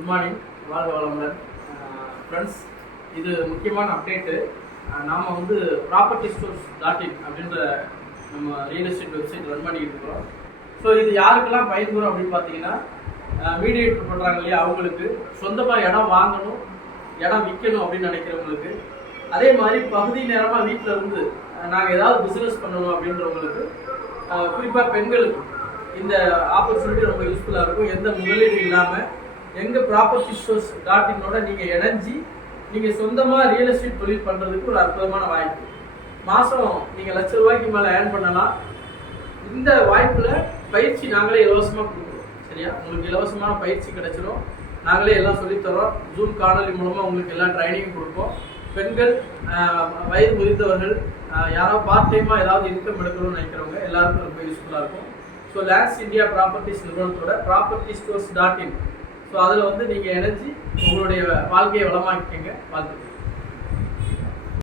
Good morning, வாழ்க வளமுடன் friends. இது முக்கியமான அப்டேட்டு. நாம் வந்து propertystores.in அப்படின்ற நம்ம ரியல் எஸ்டேட் வெப்சைட் ரன் பண்ணிக்கிட்டு இருக்கிறோம். ஸோ இது யாருக்கெல்லாம் பயன்பெறும் அப்படின்னு பார்த்தீங்கன்னா, மீடியேட் பண்ணுறாங்க இல்லையா, அவங்களுக்கு சொந்தமாக இடம் வாங்கணும், இடம் விற்கணும் அப்படின்னு நினைக்கிறவங்களுக்கு, அதே மாதிரி பகுதி நேரமாக வீட்டில் இருந்து நாங்கள் ஏதாவது பிஸ்னஸ் பண்ணணும் அப்படின்றவங்களுக்கு, குறிப்பாக பெண்களுக்கு இந்த ஆப்பர்ச்சுனிட்டி ரொம்ப யூஸ்ஃபுல்லாக இருக்கும். எந்த முதலீடு இல்லாமல் எங்கள் propertystores.in-ஓட நீங்கள் இணைஞ்சி நீங்கள் சொந்தமாக ரியல் எஸ்டேட் தொழில் பண்ணுறதுக்கு ஒரு அற்புதமான வாய்ப்பு. மாதம் நீங்கள் ₹1,00,000 மேலே ஏர்ன் பண்ணலாம். இந்த வாய்ப்பில் பயிற்சி நாங்களே இலவசமாக கொடுக்குறோம். சரியா, உங்களுக்கு இலவசமான பயிற்சி கிடைச்சிடும். நாங்களே எல்லாம் சொல்லித்தரோம். ஜூம் காணொலி மூலமாக உங்களுக்கு எல்லா ட்ரைனிங்கும் கொடுப்போம். பெண்கள், வயது முதிர்ந்தவர்கள், யாராவது பார்ட் டைமாக ஏதாவது இன்கம் எடுக்கணும்னு நினைக்கிறவங்க எல்லாருக்கும் ரொம்ப யூஸ்ஃபுல்லாக இருக்கும். ஸோ லேண்ட்ஸ் இந்தியா ப்ராப்பர்ட்டிஸ் நிறுவனத்தோட propertystores.in, ஸோ அதில் வந்து நீங்கள் இணைஞ்சி உங்களுடைய வாழ்க்கையை வளமாக்கிக்கங்க. வாழ்த்துக்கள்.